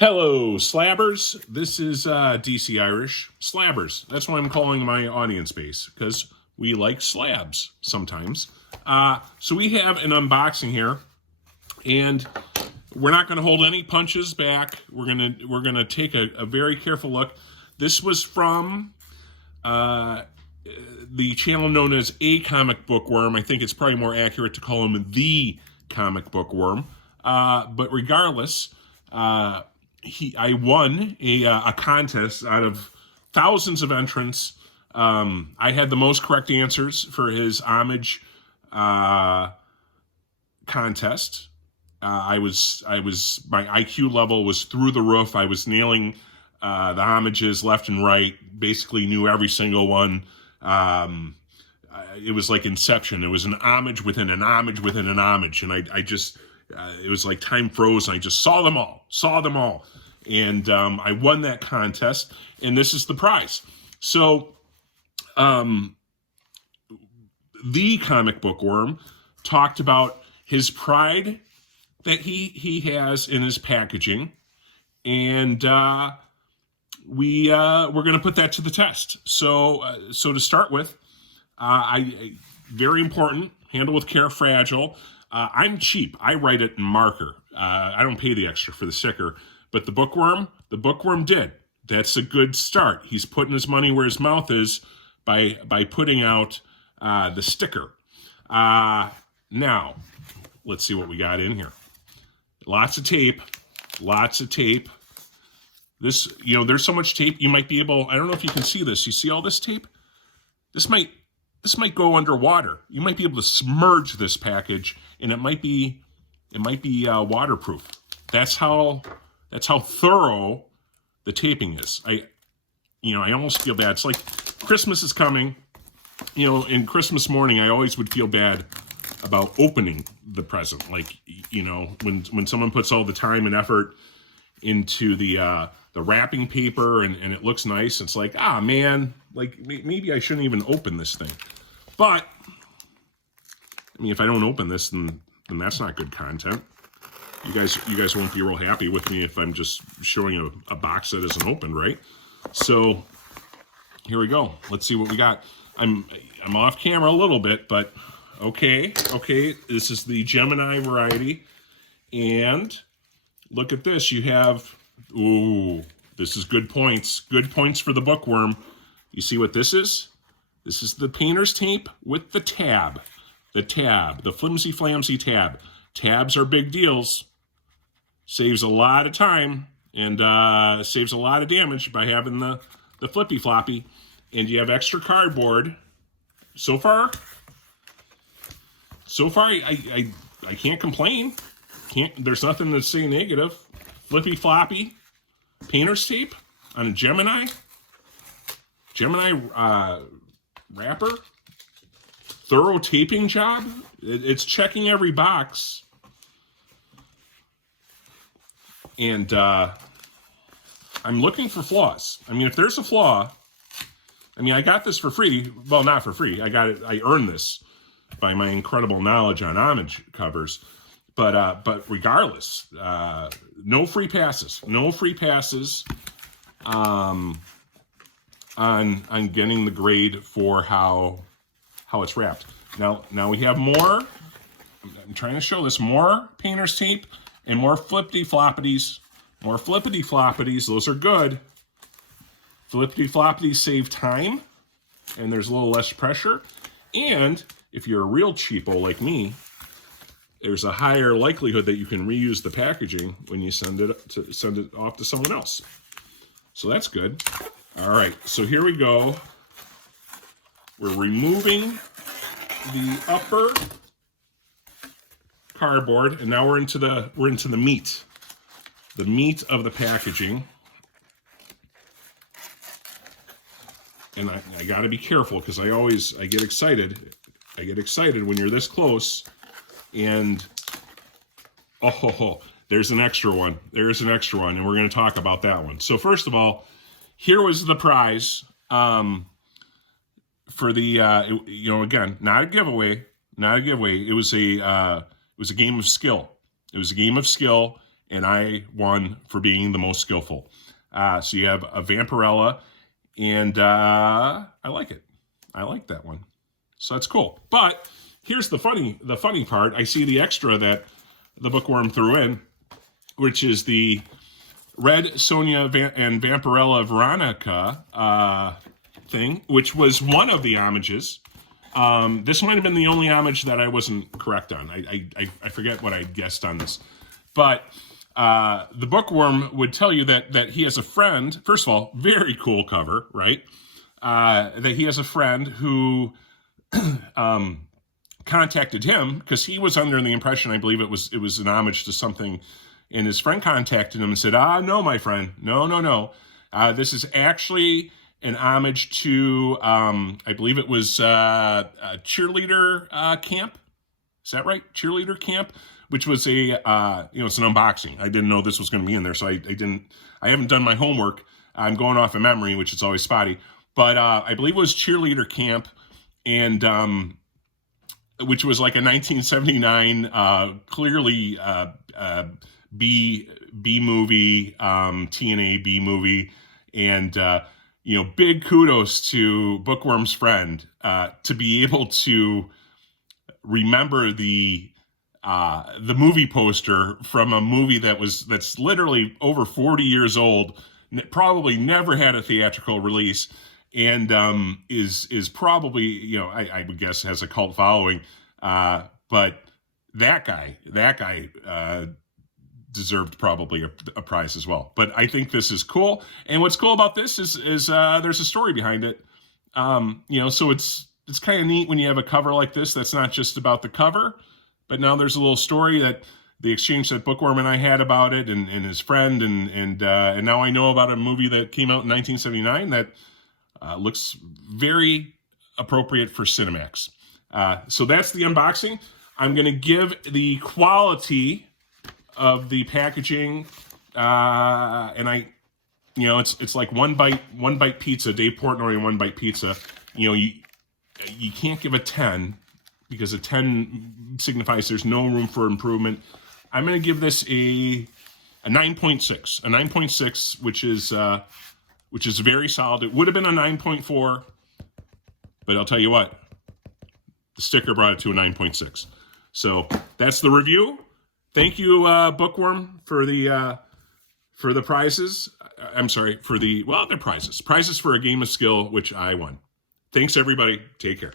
Hello, Slabbers. This is DC Irish. Slabbers. That's what I'm calling my audience base, because we like slabs sometimes. So we have an unboxing here, and we're not going to hold any punches back. We're gonna take a very careful look. This was from the channel known as A Comic Book Worm. I think it's probably more accurate to call him the Comic Book Worm. But regardless, I won a contest out of thousands of entrants. I had the most correct answers for his Homage contest. My IQ level was through the roof. I was nailing the homages left and right. Basically knew every single one. It was like Inception. It was an homage within an homage within an homage, and I just. It was like time froze, and I just saw them all. And I won that contest, and this is the prize. So the Comic Book Worm talked about his pride that he has in his packaging, and we're going to put that to the test. So to start with, very important, handle with care, fragile. I'm cheap. I write it in marker. I don't pay the extra for the sticker. But the bookworm did. That's a good start. He's putting his money where his mouth is by putting out the sticker. Now, let's see what we got in here. Lots of tape. This, there's so much tape, you might be able, I don't know if you can see this. You see all this tape? This might go underwater. You might be able to submerge this package, and it might be waterproof. That's how thorough the taping is. I almost feel bad. It's like Christmas is coming. In Christmas morning, I always would feel bad about opening the present. Like, when someone puts all the time and effort into the wrapping paper and it looks nice, it's like, man, like maybe I shouldn't even open this thing. But I mean, if I don't open this, then that's not good content. You guys won't be real happy with me if I'm just showing a box that isn't opened, right? So here we go. Let's see what we got. I'm off camera a little bit, but okay. This is the Gemini variety, and look at this. You have, this is good points. Good points for the bookworm. You see what this is? This is the painter's tape with the tab. The flimsy flamsy tab. Tabs are big deals. Saves a lot of time and saves a lot of damage by having the flippy floppy. And you have extra cardboard. So far I can't complain. There's nothing to say negative. Flippy floppy painter's tape on a Gemini wrapper. Thorough taping job. It's checking every box. And I'm looking for flaws. I mean, if there's a flaw, I got this for free. Well, not for free. I earned this by my incredible knowledge on Homage covers. But regardless, no free passes. No free passes on getting the grade for how it's wrapped. Now we have more. I'm trying to show this, more painter's tape and more flippity floppities. More flippity floppities. Those are good. Flippity floppities save time, and there's a little less pressure. And if you're a real cheapo like me, there's a higher likelihood that you can reuse the packaging when you send it off to someone else. So that's good. All right, so here we go. We're removing the upper cardboard, and now we're into the meat. The meat of the packaging. And I got to be careful because I get excited. I get excited when you're this close. And there's an extra one. There's an extra one, and we're going to talk about that one. So first of all, here was the prize for the again, not a giveaway. It was a game of skill. and I won for being the most skillful. So you have a Vampirella, and I like it. I like that one. So that's cool. But here's the funny part. I see the extra that the bookworm threw in, which is the Red Sonia and Vampirella Veronica thing, which was one of the homages. This might have been the only homage that I wasn't correct on. I forget what I guessed on this. But the bookworm would tell you that he has a friend. First of all, very cool cover, right? That he has a friend who contacted him because he was under the impression, I believe it was an homage to something, and his friend contacted him and said, no, my friend, no. This is actually an homage to, I believe it was Cheerleader Camp. Is that right? Cheerleader Camp, which was it's an unboxing. I didn't know this was going to be in there, so I haven't done my homework. I'm going off of memory, which is always spotty. But I believe it was Cheerleader Camp, and which was like a 1979, clearly B movie, TNA B movie, and big kudos to Bookworm's friend to be able to remember the movie poster from a movie that's literally over 40 years old, probably never had a theatrical release, and is probably, I would guess has a cult following, but that guy deserved probably a prize as well. But I think this is cool, and what's cool about this is there's a story behind it. So it's kind of neat when you have a cover like this that's not just about the cover, but now there's a little story that the exchange that Bookworm and I had about it, and his friend, and now I know about a movie that came out in 1979 that looks very appropriate for Cinemax. So that's the unboxing. I'm going to give the quality of the packaging, and it's like one bite pizza. Dave Portnoy, one bite pizza. You can't give a 10 because a 10 signifies there's no room for improvement. I'm going to give this a 9.6, a 9.6, which is very solid. It would have been a 9.4, but I'll tell you what, the sticker brought it to a 9.6. So that's the review. Thank you, Bookworm, for the prizes. I'm sorry, they're prizes. Prizes for a game of skill, which I won. Thanks, everybody. Take care.